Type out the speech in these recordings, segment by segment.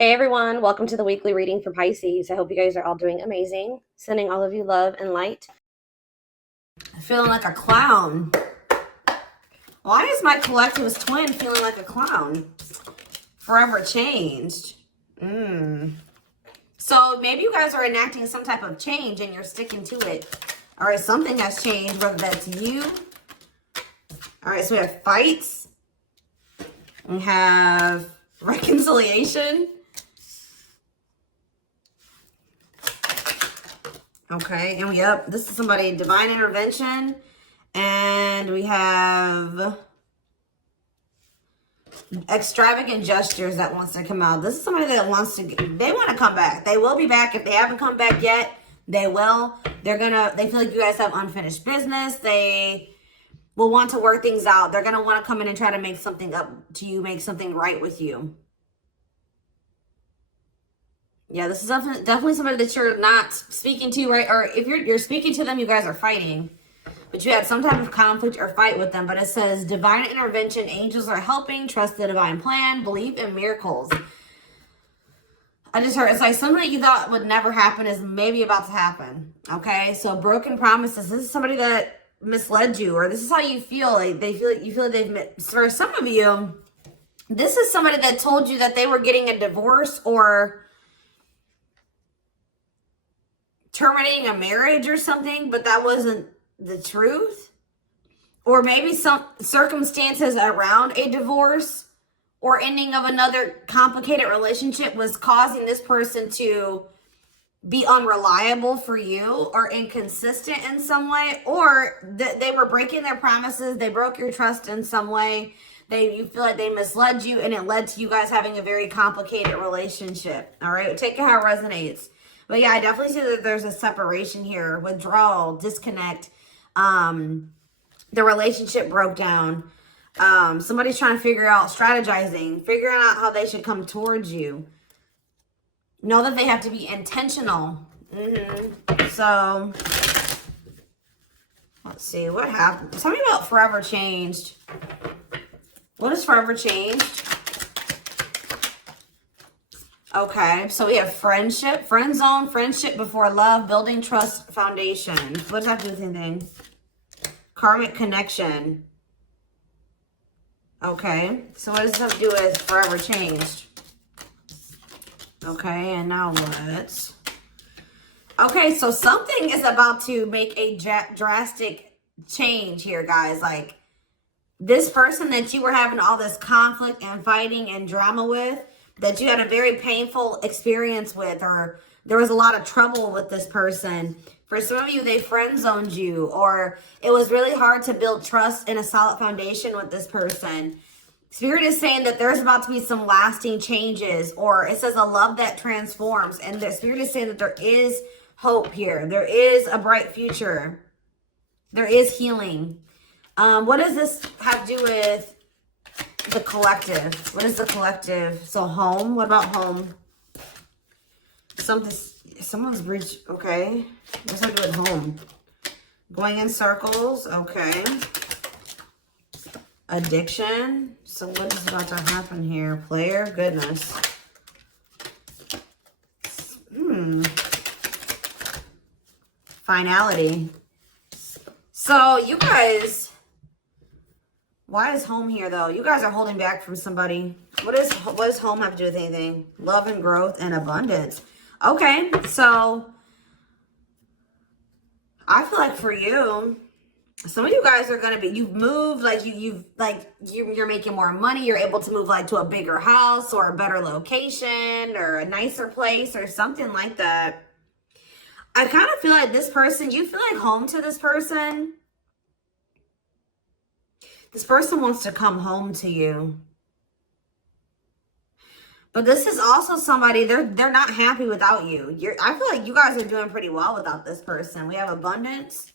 Hey everyone, welcome to the weekly reading for Pisces. I hope you guys are all doing amazing. Sending all of you love and light. Feeling like a clown. Why is my collective's twin feeling like a clown? Forever changed. So maybe you guys are enacting some type of change and you're sticking to it. All right, something has changed, whether that's you. All right, so we have fights. We have reconciliation. Okay, and this is somebody, divine intervention. And we have extravagant gestures that wants to come out. This is somebody that wants to, they want to come back. They will be back. If they haven't come back yet, they will. They feel like you guys have unfinished business. They will want to work things out. They're going to want to come in and try to make something up to you, make something right with you. Yeah, this is definitely somebody that you're not speaking to, right? Or if you're speaking to them, you guys are fighting. But you had some type of conflict or fight with them. But it says, divine intervention, angels are helping, trust the divine plan, believe in miracles. I just heard, it's like something that you thought would never happen is maybe about to happen. Okay, so broken promises. This is somebody that misled you, or this is how you feel. Like you feel like they've, for some of you, this is somebody that told you that they were getting a divorce or terminating a marriage or something, but that wasn't the truth. Or maybe some circumstances around a divorce or ending of another complicated relationship was causing this person to be unreliable for you or inconsistent in some way, or they were breaking their promises. They broke your trust in some way. You feel like they misled you, and it led to you guys having a very complicated relationship. All right, take it how it resonates. But yeah, I definitely see that there's a separation here, withdrawal, disconnect. The relationship broke down. Somebody's trying to figure out, strategizing, figuring out how they should come towards you. Know that they have to be intentional. So, let's see, what happened? Tell me about forever changed. What is forever changed? Okay, so we have friendship, friend zone, friendship before love, building trust foundation. What does that have to do with anything? Karmic connection. Okay, so what does this have to do with forever changed? Okay, and now what? Okay, so something is about to make a drastic change here, guys. Like, this person that you were having all this conflict and fighting and drama with, that you had a very painful experience with, or there was a lot of trouble with this person. For some of you, they friend zoned you, or it was really hard to build trust and a solid foundation with this person. Spirit is saying that there's about to be some lasting changes, or it says a love that transforms. And the Spirit is saying that there is hope here. There is a bright future. There is healing. What does this have to do with the collective? What is the collective? So home. What about home? Someone's breached. Okay. What's that do with home? Going in circles. Okay. Addiction. So what is about to happen here? Player. Goodness. Finality. So you guys, why is home here though? You guys are holding back from somebody. What does home have to do with anything? Love and growth and abundance. Okay, so I feel like for you, some of you guys are gonna be, you've moved, like you're making more money. You're able to move like to a bigger house or a better location or a nicer place or something like that. I kind of feel like this person, you feel like home to this person. This person wants to come home to you. But this is also somebody, they're not happy without you. I feel like you guys are doing pretty well without this person. We have abundance,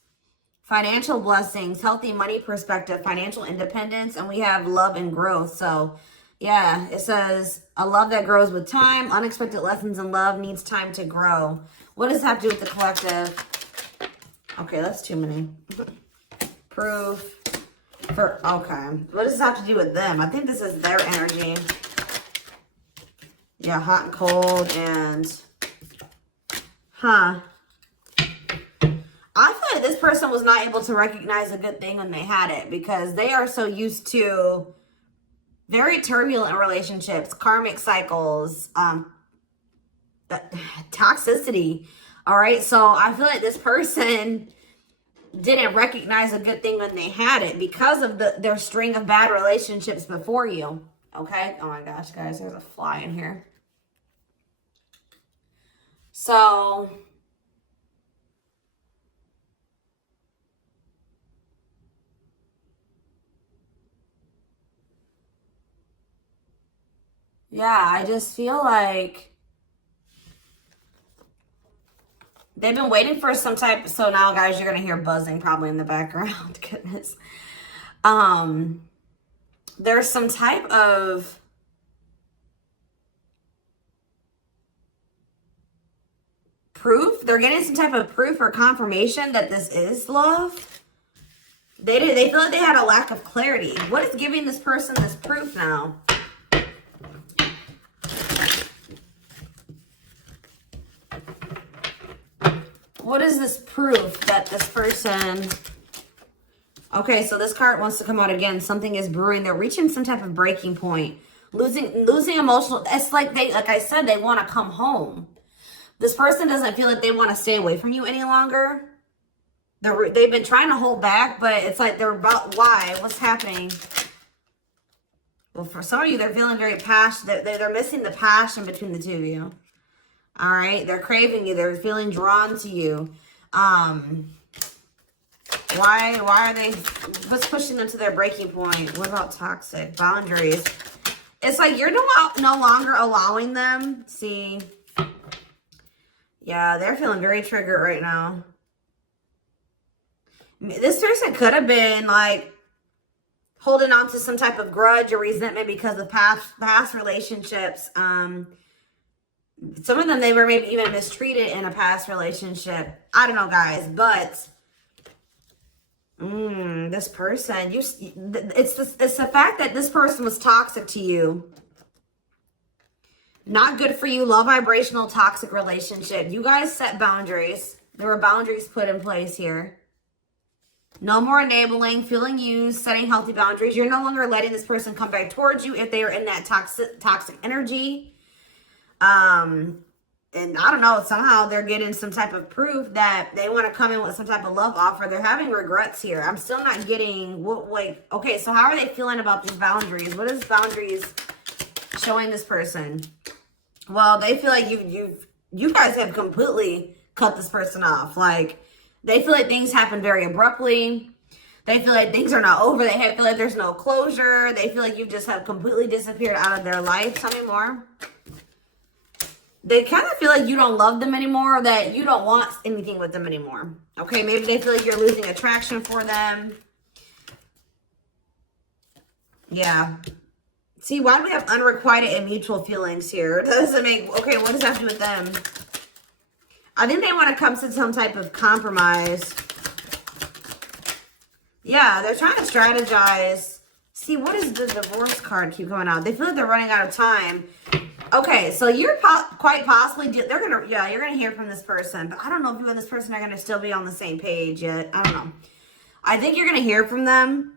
financial blessings, healthy money perspective, financial independence, and we have love and growth. So yeah, it says a love that grows with time. Unexpected lessons in love needs time to grow. What does that have to do with the collective? Okay, that's too many. Proof. Okay. What does this have to do with them? I think this is their energy. Yeah, hot and cold and... Huh. I feel like this person was not able to recognize a good thing when they had it because they are so used to very turbulent relationships, karmic cycles, toxicity. All right. So I feel like this person didn't recognize a good thing when they had it because of their string of bad relationships before you. Okay. Oh my gosh, guys, there's a fly in here. So yeah, I just feel like they've been waiting for some type. So now, guys, you're gonna hear buzzing probably in the background. Goodness. There's some type of proof. They're getting some type of proof or confirmation that this is love. They feel like they had a lack of clarity. What is giving this person this proof now? What is this proof that this person... Okay, so this card wants to come out again. Something is brewing. They're reaching some type of breaking point. Losing emotional... It's like I said, they want to come home. This person doesn't feel like they want to stay away from you any longer. They've been trying to hold back, but it's like they're about... Why? What's happening? Well, for some of you, they're feeling very passionate. They're missing the passion between the two of you. All right, they're craving you. They're feeling drawn to you. Why are they? What's pushing them to their breaking point? What about toxic boundaries? It's like you're no longer allowing them. See, yeah, they're feeling very triggered right now. This person could have been like holding on to some type of grudge or resentment because of past relationships. Some of them, they were maybe even mistreated in a past relationship. I don't know, guys, but this person, it's the fact that this person was toxic to you. Not good for you. Low vibrational toxic relationship. You guys set boundaries. There were boundaries put in place here. No more enabling, feeling used, setting healthy boundaries. You're no longer letting this person come back towards you if they are in that toxic energy. And I don't know, somehow they're getting some type of proof that they want to come in with some type of love offer. They're having regrets here. I'm still not getting okay, so how are they feeling about these boundaries? What is boundaries showing this person? Well, they feel like you guys have completely cut this person off. Like, they feel like things happen very abruptly. They feel like things are not over. They feel like there's no closure. They feel like you just have completely disappeared out of their life. Tell me more. They kind of feel like you don't love them anymore, or that you don't want anything with them anymore. Okay, maybe they feel like you're losing attraction for them. Yeah. See, why do we have unrequited and mutual feelings here? Doesn't make... Okay, what does that have to do with them? I think they want to come to some type of compromise. Yeah, they're trying to strategize. See, what is the divorce card keep coming out? They feel like they're running out of time. Okay, so you're quite possibly... you're going to hear from this person. But I don't know if you and this person are going to still be on the same page yet. I don't know. I think you're going to hear from them.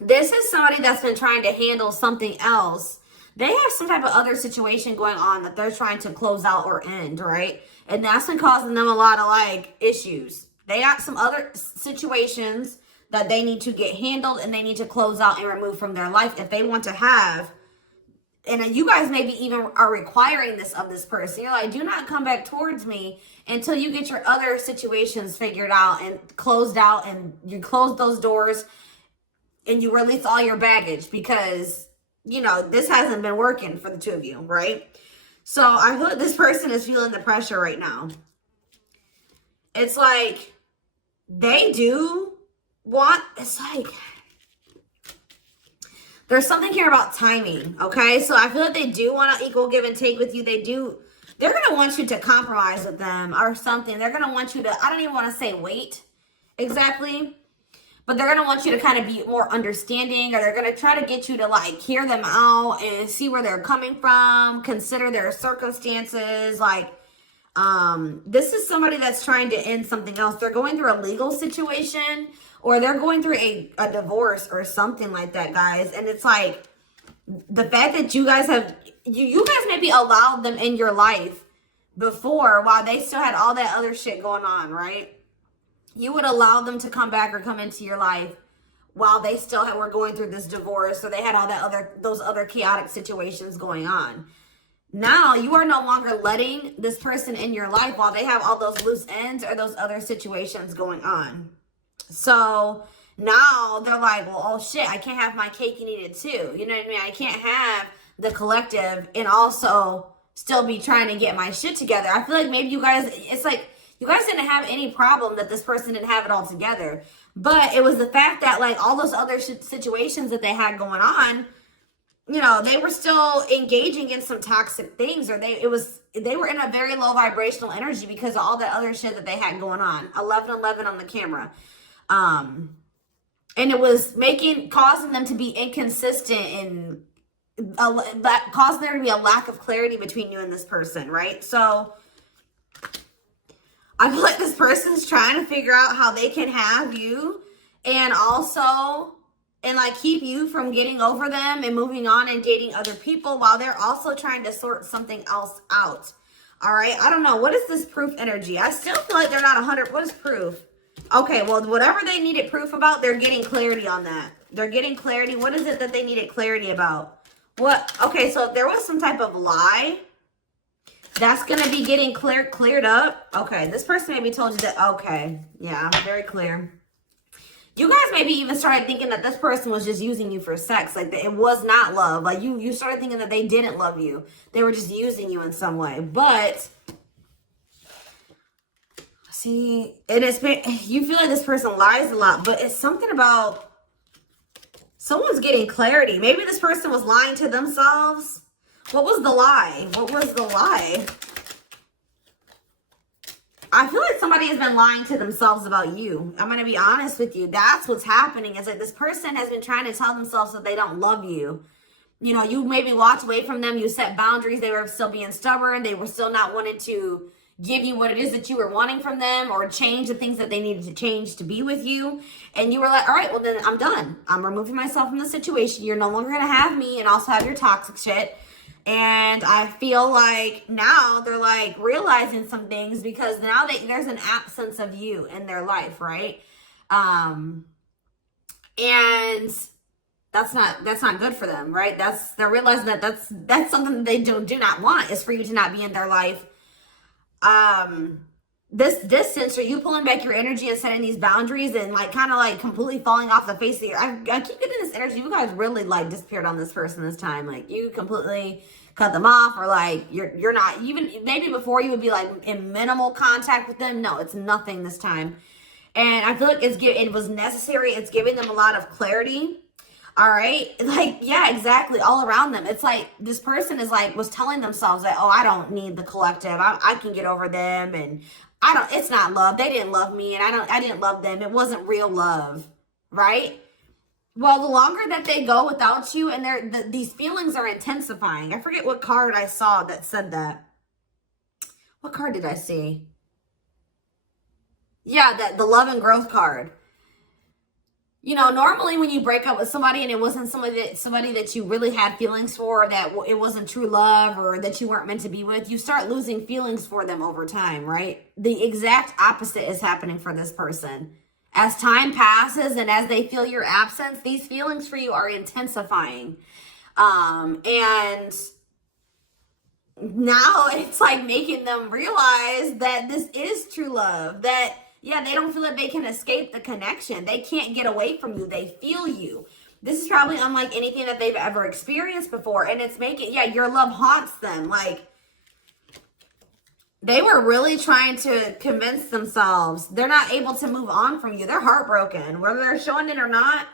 This is somebody that's been trying to handle something else. They have some type of other situation going on that they're trying to close out or end, right? And that's been causing them a lot of, like, issues. They got some other situations that they need to get handled and they need to close out and remove from their life if they want to have... And you guys maybe even are requiring this of this person. You're like, do not come back towards me until you get your other situations figured out and closed out, and you close those doors and you release all your baggage because, you know, this hasn't been working for the two of you, right? So I feel like this person is feeling the pressure right now. It's like they do want, it's like... There's something here about timing, okay? So I feel like they do want to equal give and take with you. They're going to want you to compromise with them or something. They're going to want you to, I don't even want to say wait exactly. but they're going to want you to kind of be more understanding, or they're going to try to get you to like hear them out and see where they're coming from, consider their circumstances. Like, this is somebody that's trying to end something else. They're going through a legal situation, or they're going through a divorce or something like that, guys. And it's like, the fact that you guys have, you guys maybe allowed them in your life before while they still had all that other shit going on, right? You would allow them to come back or come into your life while they still were going through this divorce, so they had all that those other chaotic situations going on. Now you are no longer letting this person in your life while they have all those loose ends or those other situations going on. So now they're like, well, oh shit, I can't have my cake and eat it too. You know what I mean? I can't have the collective and also still be trying to get my shit together. I feel like maybe you guys, it's like, you guys didn't have any problem that this person didn't have it all together. But it was the fact that like all those other situations that they had going on, you know, they were still engaging in some toxic things, or they were in a very low vibrational energy because of all that other shit that they had going on. 1111 on the camera. And it was causing them to be inconsistent and causing there to be a lack of clarity between you and this person, right? So I feel like this person's trying to figure out how they can have you and also, and like keep you from getting over them and moving on and dating other people while they're also trying to sort something else out. All right. I don't know. What is this proof energy? I still feel like they're not 100. What is proof? Okay. Well, whatever they needed proof about, they're getting clarity on that. They're getting clarity. What is it that they needed clarity about? What? Okay. So if there was some type of lie, that's going to be getting cleared up. Okay. This person maybe told you that. Okay. Yeah. Very clear. You guys maybe even started thinking that this person was just using you for sex. Like, it was not love. Like, you started thinking that they didn't love you. They were just using you in some way. But, see, you feel like this person lies a lot. But it's something about someone's getting clarity. Maybe this person was lying to themselves. What was the lie? What was the lie? I feel like somebody has been lying to themselves about you. I'm going to be honest with you. That's what's happening. It's like this person has been trying to tell themselves that they don't love you. You know, you maybe walked away from them. You set boundaries. They were still being stubborn. They were still not wanting to give you what it is that you were wanting from them, or change the things that they needed to change to be with you. And you were like, all right, well then I'm done. I'm removing myself from the situation. You're no longer going to have me and also have your toxic shit. And I feel like now they're like realizing some things because now there's an absence of you in their life, right? And that's not good for them, right? They're realizing that that's something that they do not want, is for you to not be in their life. This distance, or you pulling back your energy and setting these boundaries and like kind of like completely falling off the face of the earth. I keep getting this energy. You guys really like disappeared on this person this time. Like, you completely cut them off, or like you're not even, maybe before you would be like in minimal contact with them. No, it's nothing this time. And I feel like it was necessary. It's giving them a lot of clarity. All right. Like, yeah, exactly. All around them. It's like this person was telling themselves that, oh, I don't need the collective. I can get over them. And it's not love. They didn't love me, and I didn't love them. It wasn't real love. Right. Well, the longer that they go without you, and these feelings are intensifying. I forget what card I saw that said that. What card did I see? Yeah, the love and growth card. You know, normally when you break up with somebody and it wasn't somebody that you really had feelings for, that it wasn't true love, or that you weren't meant to be with, you start losing feelings for them over time, right? The exact opposite is happening for this person. As time passes and as they feel your absence, these feelings for you are intensifying. And now it's like making them realize that this is true love. That, yeah, they don't feel that they can escape the connection. They can't get away from you. They feel you. This is probably unlike anything that they've ever experienced before. And it's your love haunts them. Like, they were really trying to convince themselves they're not able to move on from you. They're heartbroken. Whether they're showing it or not,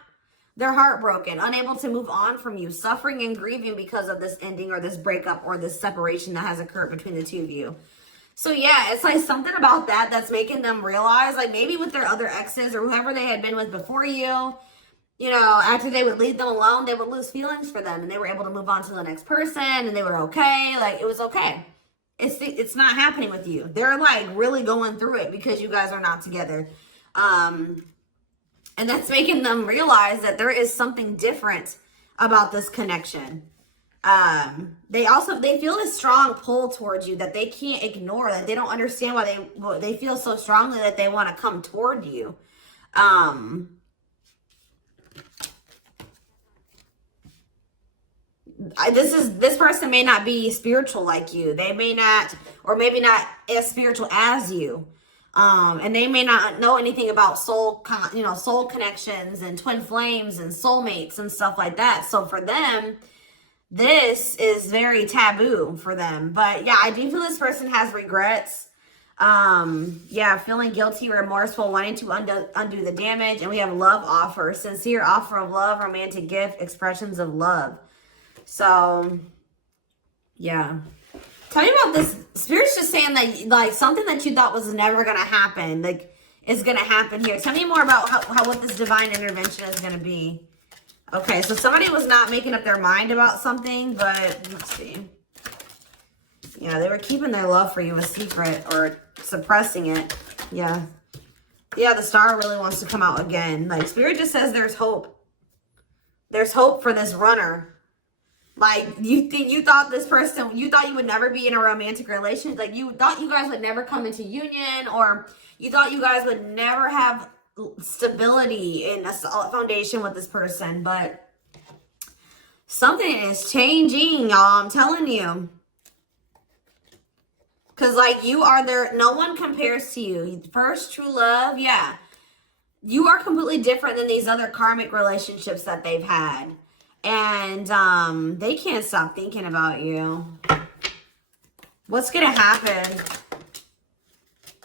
they're heartbroken, unable to move on from you, suffering and grieving because of this ending or this breakup or this separation that has occurred between the two of you. So yeah, it's like something about that that's making them realize, like maybe with their other exes or whoever they had been with before you know, after they would leave them alone, they would lose feelings for them and they were able to move on to the next person and they were okay. Like it was okay. It's not happening with you. They're like really going through it because you guys are not together. And that's making them realize that there is something different about this connection. They feel a strong pull towards you that they can't ignore, that they don't understand why they feel so strongly that they want to come toward you. This person may not be spiritual like you. They may not, or maybe not as spiritual as you. And they may not know anything about soul connections and twin flames and soulmates and stuff like that. So for them, this is very taboo for them. But yeah, I do feel this person has regrets. Yeah, feeling guilty, remorseful, wanting to undo the damage. And we have love offer, sincere offer of love, romantic gift, expressions of love. So yeah. Tell me about this. Spirit's just saying that like something that you thought was never going to happen, like is going to happen here. Tell me more about what this divine intervention is going to be. Okay, so somebody was not making up their mind about something, but let's see. Yeah, they were keeping their love for you a secret or suppressing it. Yeah. Yeah, the star really wants to come out again. Like Spirit just says there's hope. There's hope for this runner. Like you thought this person, you thought you would never be in a romantic relationship. Like you thought you guys would never come into union, or you thought you guys would never have stability in a solid foundation with this person. But something is changing, y'all. I'm telling you. Because like you are there, no one compares to you. First true love, yeah. You are completely different than these other karmic relationships that they've had. And they can't stop thinking about you. What's going to happen?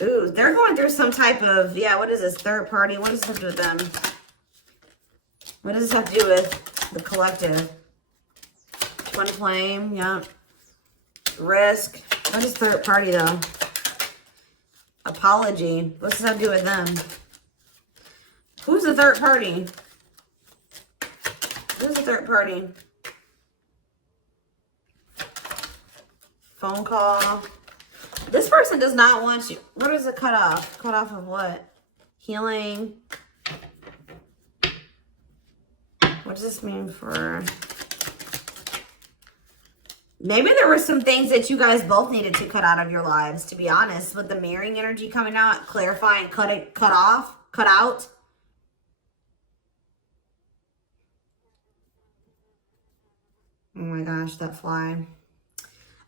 Ooh, they're going through some type of, yeah, what is this? Third party? What does this have to do with them? What does this have to do with the collective? Twin flame, yeah. Risk. What is third party, though? Apology. What's this have to do with them? Who's the third party? Who's the third party? Phone call. This person does not want you. What is it cut off? Cut off of what? Healing. What does this mean for... Maybe there were some things that you guys both needed to cut out of your lives, to be honest. With the mirroring energy coming out, clarifying, cut out. Oh my gosh, that fly.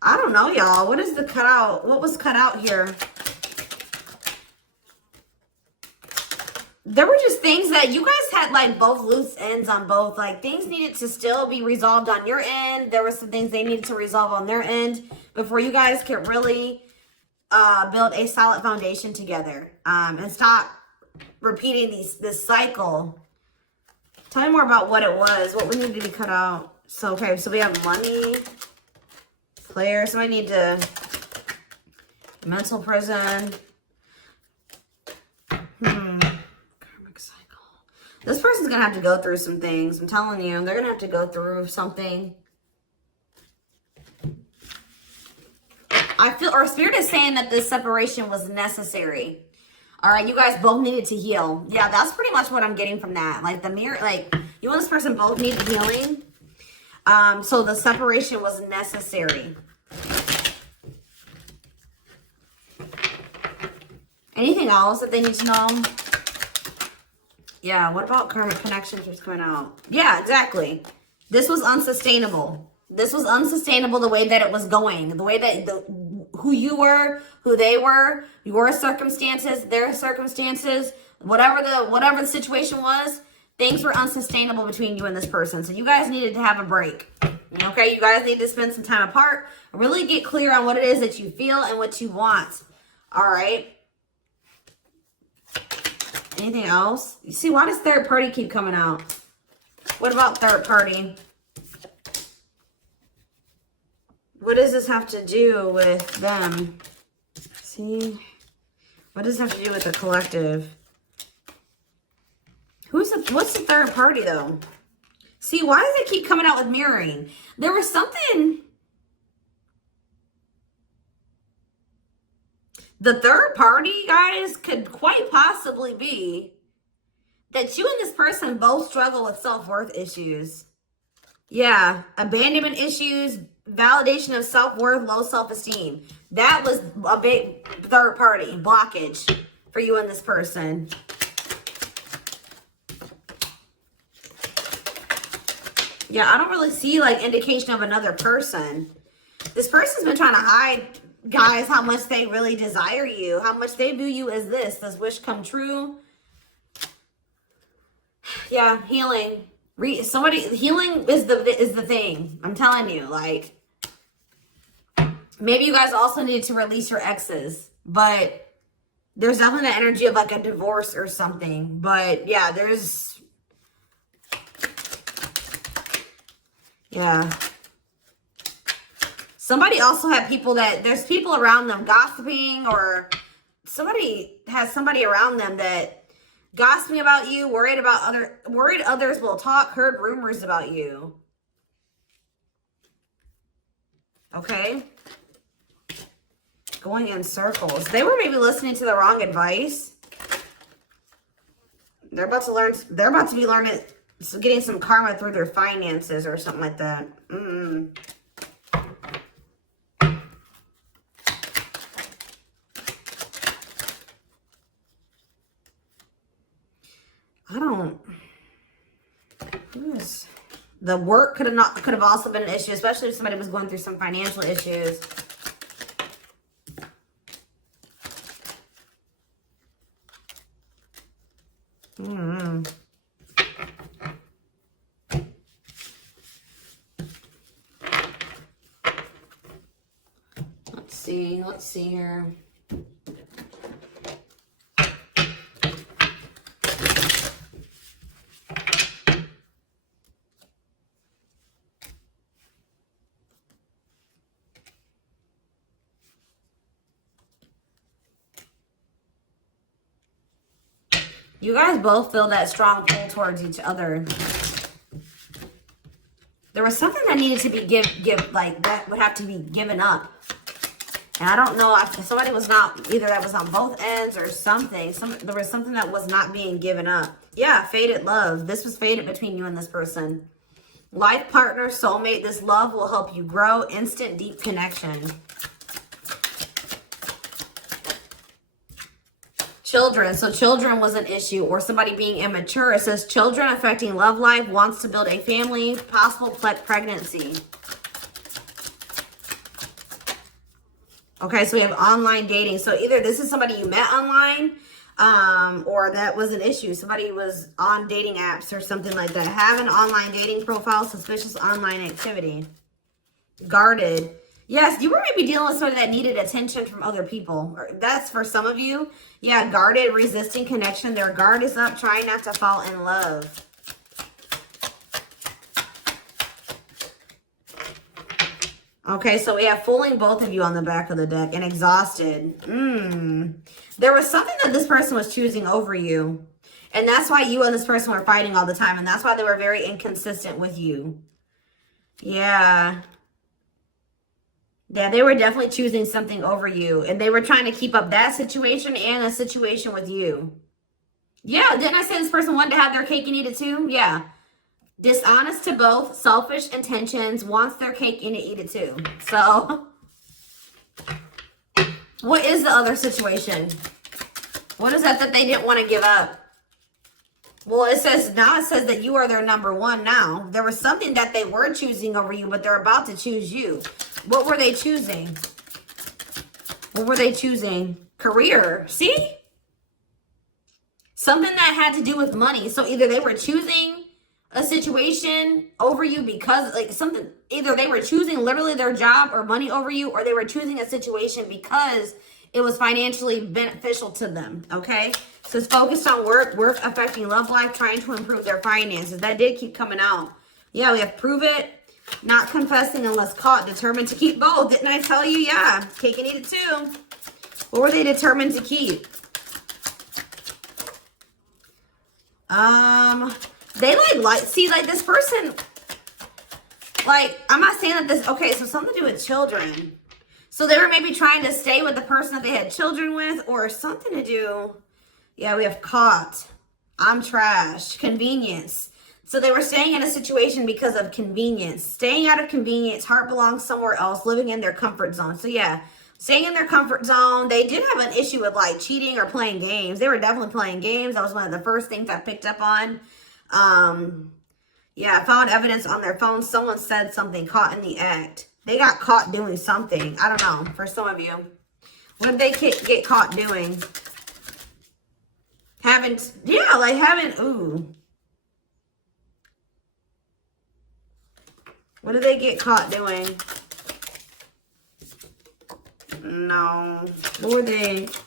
I don't know, y'all. What is the cutout? What was cut out here? There were just things that you guys had like both loose ends on both. Like things needed to still be resolved on your end. There were some things they needed to resolve on their end before you guys could really build a solid foundation together. And stop repeating this cycle. Tell me more about what it was. What we needed to be cut out. So, okay, so we have money, player. Somebody need to, mental prison. Karmic cycle. This person's going to have to go through some things. I'm telling you, they're going to have to go through something. I feel, or Spirit is saying that this separation was necessary. All right, you guys both needed to heal. Yeah, that's pretty much what I'm getting from that. Like the mirror, like you and this person both need healing. So the separation was necessary. Anything else that they need to know? Yeah, what about karmic connections was coming out? Yeah, exactly. This was unsustainable. This was unsustainable the way that it was going. The way that who you were, who they were, your circumstances, their circumstances, whatever the situation was, things were unsustainable between you and this person. So you guys needed to have a break. Okay, you guys need to spend some time apart. Really get clear on what it is that you feel and what you want. All right. Anything else? You see, why does third party keep coming out? What about third party? What does this have to do with them? See? What does this have to do with the collective? What's the third party, though? See, why does it keep coming out with mirroring? There was something... The third party, guys, could quite possibly be that you and this person both struggle with self-worth issues. Yeah, abandonment issues, validation of self-worth, low self-esteem. That was a big third party blockage for you and this person. Yeah, I don't really see like indication of another person. This person's been trying to hide, guys, how much they really desire you, how much they view you as this wish come true. Yeah, healing. Healing is the thing. I'm telling you, like, maybe you guys also need to release your exes, but there's definitely the energy of like a divorce or something. But yeah, yeah. Somebody also had there's people around them gossiping, or somebody has somebody around them that gossiping about you, worried others will talk, heard rumors about you. Okay? Going in circles. They were maybe listening to the wrong advice. They're about to be learning, getting some karma through their finances or something like that. The work could have also been an issue, especially if somebody was going through some financial issues. Let's see here. You guys both feel that strong pull towards each other. There was something that needed to be that would have to be given up. And I don't know if somebody was not, either that was on both ends or something. There was something that was not being given up. Yeah, fated love. This was fated between you and this person. Life partner, soulmate. This love will help you grow. Instant, deep connection. Children. So children was an issue, or somebody being immature. It says children affecting love life, wants to build a family, possible pregnancy. Okay, so we have online dating. So either this is somebody you met online, or that was an issue. Somebody was on dating apps or something like that. Have an online dating profile, suspicious online activity. Guarded. Yes, you were maybe dealing with somebody that needed attention from other people. That's for some of you. Yeah, guarded, resisting connection. Their guard is up, trying not to fall in love. Okay, so we have fooling both of you on the back of the deck and exhausted. There was something that this person was choosing over you. And that's why you and this person were fighting all the time. And that's why they were very inconsistent with you. Yeah. Yeah, they were definitely choosing something over you. And they were trying to keep up that situation and a situation with you. Yeah, didn't I say this person wanted to have their cake and eat it too? Yeah. Dishonest to both, selfish intentions, wants their cake and to eat it too. So, what is the other situation? What is that they didn't want to give up? Well, it says that you are their number one now. There was something that they were choosing over you, but they're about to choose you. What were they choosing? What were they choosing? Career. See? Something that had to do with money. So either they were choosing a situation over you because either they were choosing literally their job or money over you, or they were choosing a situation because it was financially beneficial to them. Okay, so it's focused on work affecting love life, trying to improve their finances. That did keep coming out. Yeah, we have prove it, not confessing unless caught, determined to keep both. Didn't I tell you? Yeah, cake and eat it too. What were they determined to keep? They see, like this person, like, I'm not saying that this, okay, so something to do with children. So they were maybe trying to stay with the person that they had children with, or something to do. Yeah, we have caught. I'm trash. Convenience. So they were staying in a situation because of convenience. Staying out of convenience. Heart belongs somewhere else. Living in their comfort zone. So yeah, staying in their comfort zone. They did have an issue with like cheating or playing games. They were definitely playing games. That was one of the first things I picked up on. Yeah, I found evidence on their phone. Someone said something, caught in the act. They got caught doing something. I don't know. For some of you. What did they get caught doing? Ooh. What did they get caught doing? No. What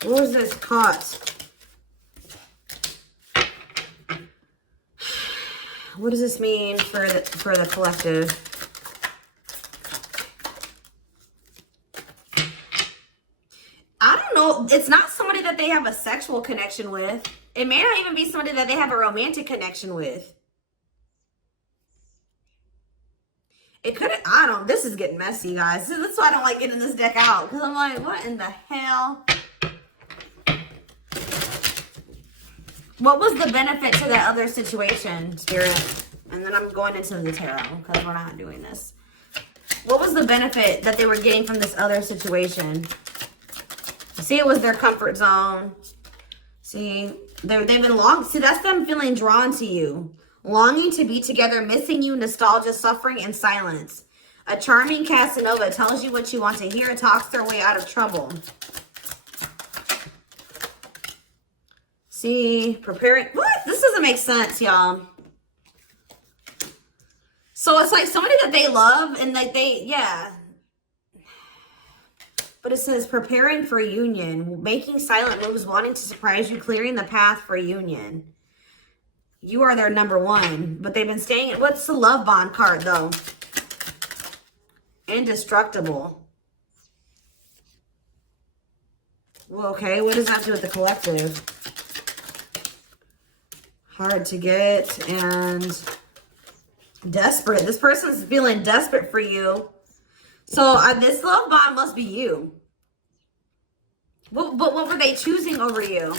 was this caught? What does this mean for the collective? I don't know. It's not somebody that they have a sexual connection with. It may not even be somebody that they have a romantic connection with. It could have, I don't, this is getting messy, guys. This is why I don't like getting this deck out. Because I'm like, what in the hell? What was the benefit to that other situation, Spirit? And then I'm going into the tarot because we're not doing this. What was the benefit that they were getting from this other situation? See, it was their comfort zone. See, they've been see, that's them feeling drawn to you. Longing to be together, missing you, nostalgia, suffering, and silence. A charming Casanova tells you what you want to hear, talks their way out of trouble. See, preparing. What? This doesn't make sense, y'all. So it's like somebody that they love and like yeah. But it says preparing for union, making silent moves, wanting to surprise you, clearing the path for union. You are their number one, but they've been staying. What's the love bond card though? Indestructible. Well, okay, what does that have to do with the collective? Hard to get and desperate. This person's feeling desperate for you. So this love bond must be you. But what were they choosing over you?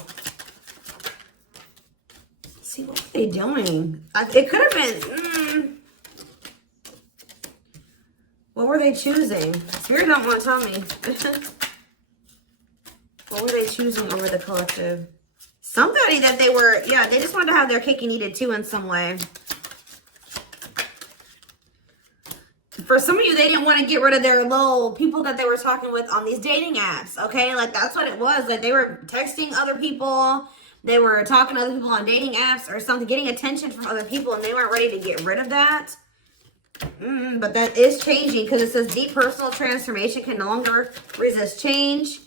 See, what were they doing? It could have been. What were they choosing? Spirit don't want to tell me. What were they choosing over the collective? Somebody that they were, yeah, they just wanted to have their cake and eat it too in some way. For some of you, they didn't want to get rid of their little people that they were talking with on these dating apps, okay? Like, that's what it was. Like, they were texting other people. They were talking to other people on dating apps or something, getting attention from other people, and they weren't ready to get rid of that. But that is changing because it says deep personal transformation can no longer resist change.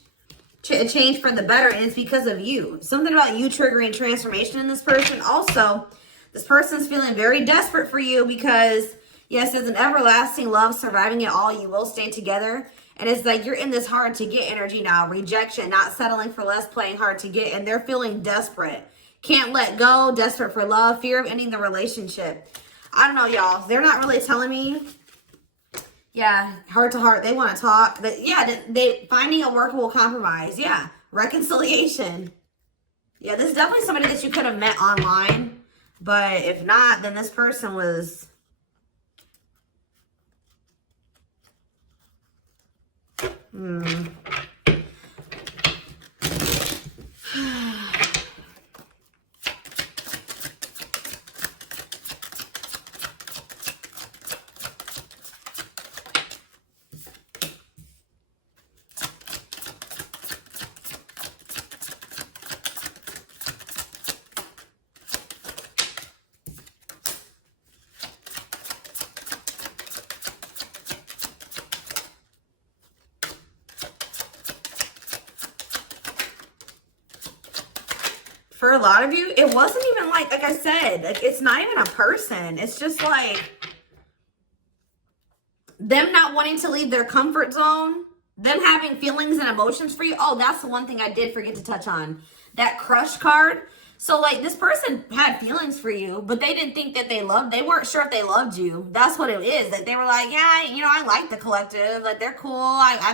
Change for the better, and it's because of you. Something about you triggering transformation in this person. Also, this person's feeling very desperate for you because, yes, it's an everlasting love, surviving it all. You will stay together. And it's like you're in this hard to get energy now. Rejection, not settling for less, playing hard to get. And they're feeling desperate. Can't let go, desperate for love, fear of ending the relationship. I don't know, y'all. They're not really telling me. Yeah, heart to heart. They want to talk. They finding a workable compromise. Yeah, reconciliation. Yeah, this is definitely somebody that you could have met online. But if not, then this person was... For a lot of you, it wasn't even like I said, like it's not even a person. It's just like them not wanting to leave their comfort zone, them having feelings and emotions for you. Oh, that's the one thing I did forget to touch on. That crush card. So, like, this person had feelings for you, but they didn't think that they weren't sure if they loved you. That's what it is. That they were like, yeah, you know, I like the collective. Like, they're cool. I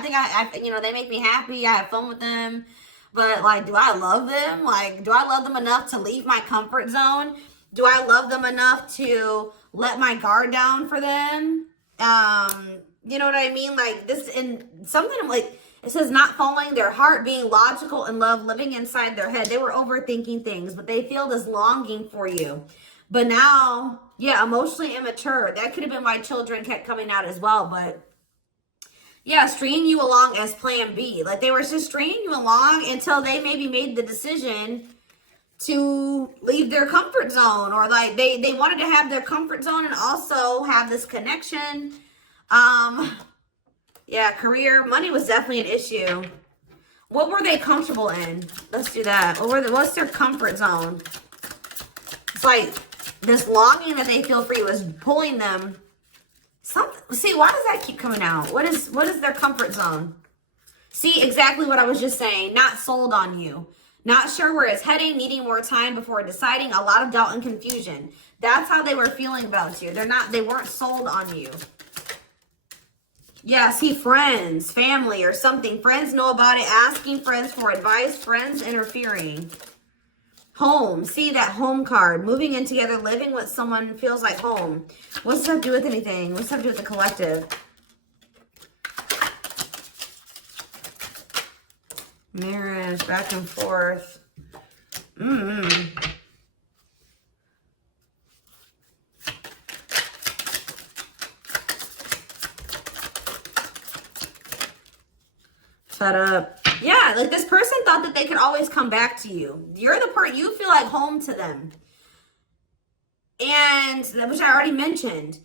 think you know, they make me happy. I have fun with them. But, like, do I love them? Like, do I love them enough to leave my comfort zone? Do I love them enough to let my guard down for them? You know what I mean? Like, this, and something like, it says not following their heart, being logical in love, living inside their head. They were overthinking things, but they feel this longing for you. But now, yeah, emotionally immature. That could have been why children kept coming out as well. But yeah, stringing you along as plan B. Like, they were just stringing you along until they maybe made the decision to leave their comfort zone, or like they wanted to have their comfort zone and also have this connection. Yeah, career, money was definitely an issue. What were they comfortable in? Let's do that. What's their comfort zone? It's like this longing that they feel for you is pulling them. See, why does that keep coming out? What is their comfort zone? See, exactly what I was just saying. Not sold on you. Not sure where it's heading, needing more time before deciding, a lot of doubt and confusion. That's how they were feeling about you. They weren't sold on you. Yeah, see, friends, family, or something. Friends know about it, asking friends for advice, friends interfering. Home, see that home card. Moving in together, living with someone feels like home. What's that do with anything? What's that do with the collective? Marriage, back and forth. Fed up. Yeah, like this person thought that they could always come back to you. You're the part, you feel like home to them. And, which I already mentioned.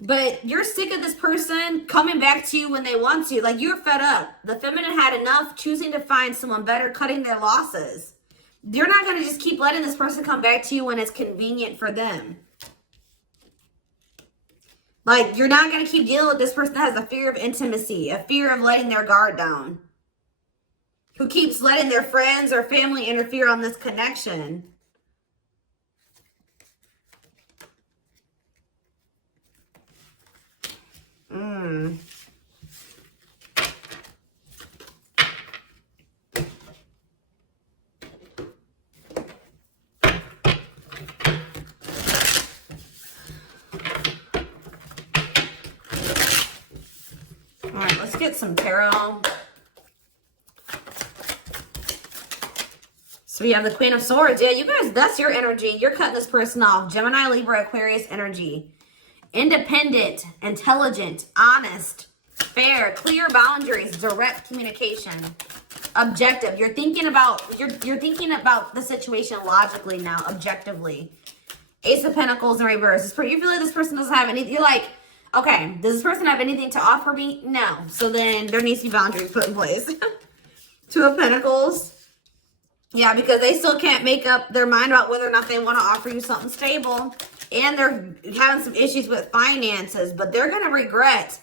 But you're sick of this person coming back to you when they want to. Like, you're fed up. The feminine had enough, choosing to find someone better, cutting their losses. You're not going to just keep letting this person come back to you when it's convenient for them. Like, you're not going to keep dealing with this person that has a fear of intimacy, a fear of letting their guard down, who keeps letting their friends or family interfere on this connection. All right, let's get some tarot. So we have the Queen of Swords. Yeah, you guys, that's your energy. You're cutting this person off. Gemini, Libra, Aquarius energy. Independent, intelligent, honest, fair, clear boundaries, direct communication, objective. You're thinking about the situation logically now, objectively. Ace of Pentacles in reverse. You feel like this person doesn't have anything. You're like, okay, does this person have anything to offer me? No. So then there needs to be boundaries put in place. Two of Pentacles. Yeah, because they still can't make up their mind about whether or not they want to offer you something stable. And they're having some issues with finances, but they're going to regret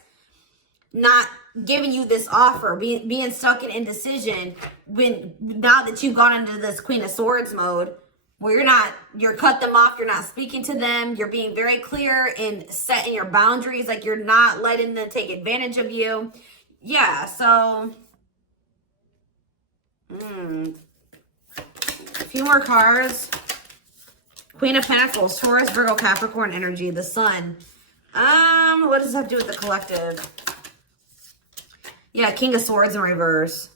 not giving you this offer, being stuck in indecision now that you've gone into this Queen of Swords mode, where you're cut them off, you're not speaking to them, you're being very clear and setting your boundaries, like you're not letting them take advantage of you. Yeah, so a few more cards. Queen of Pentacles, Taurus, Virgo, Capricorn energy, the Sun. What does that have to do with the collective? Yeah, King of Swords in reverse.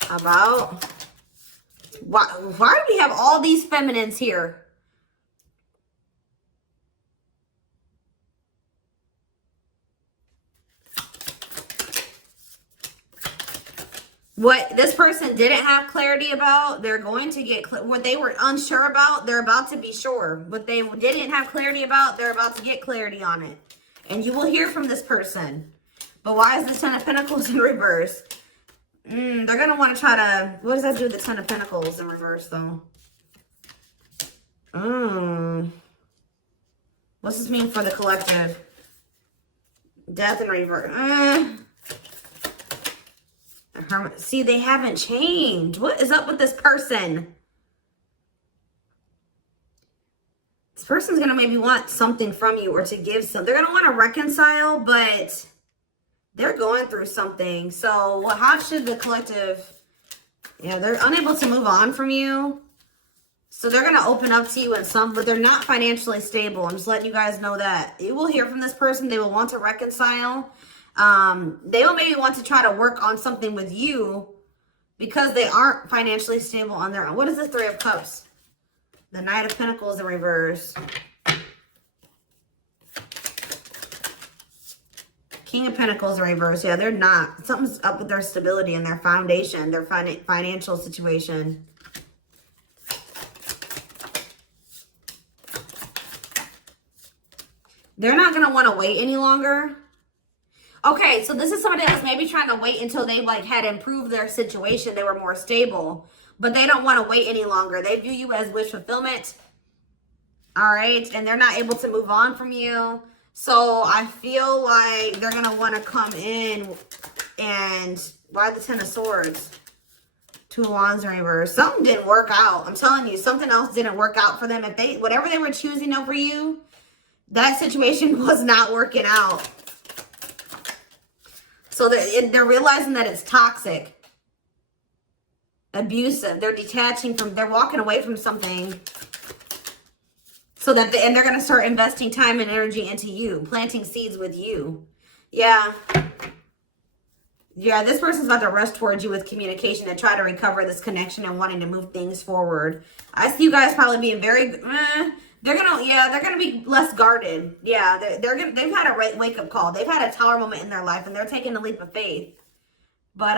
How about? Why do we have all these feminines here? What this person didn't have clarity about, they're going to get what they were unsure about, they're about to be sure. What they didn't have clarity about, they're about to get clarity on it. And you will hear from this person. But why is the Ten of Pentacles in reverse? They're going to want to try to... What does that do with the Ten of Pentacles in reverse, though? What's this mean for the collective? Death in reverse. See, they haven't changed. What is up with this person? This person's going to maybe want something from you or to give some. They're going to want to reconcile, but they're going through something. So how should the collective... Yeah, they're unable to move on from you. So they're going to open up to you in some, but they're not financially stable. I'm just letting you guys know that. You will hear from this person. They will want to reconcile. They will maybe want to try to work on something with you because they aren't financially stable on their own. What is the Three of Cups? The Knight of Pentacles in reverse. King of Pentacles in reverse. Yeah, they're not. Something's up with their stability and their foundation, their financial situation. They're not going to want to wait any longer. Okay, so this is somebody that's maybe trying to wait until they like had improved their situation. They were more stable, but they don't want to wait any longer. They view you as wish fulfillment. All right, and they're not able to move on from you. So I feel like they're going to want to come in and... Why the Ten of Swords? Two of Wands in reverse. Something didn't work out. I'm telling you, something else didn't work out for them. If they, whatever they were choosing over you, that situation was not working out. So they're realizing that it's toxic, abusive. They're detaching from, they're walking away from something. So that, and they're going to start investing time and energy into you, planting seeds with you. Yeah. Yeah, this person's about to rush towards you with communication and try to recover this connection and wanting to move things forward. I see you guys probably being very, they're gonna be less guarded. Yeah, they've had a wake-up call. They've had a tower moment in their life and they're taking a leap of faith. But,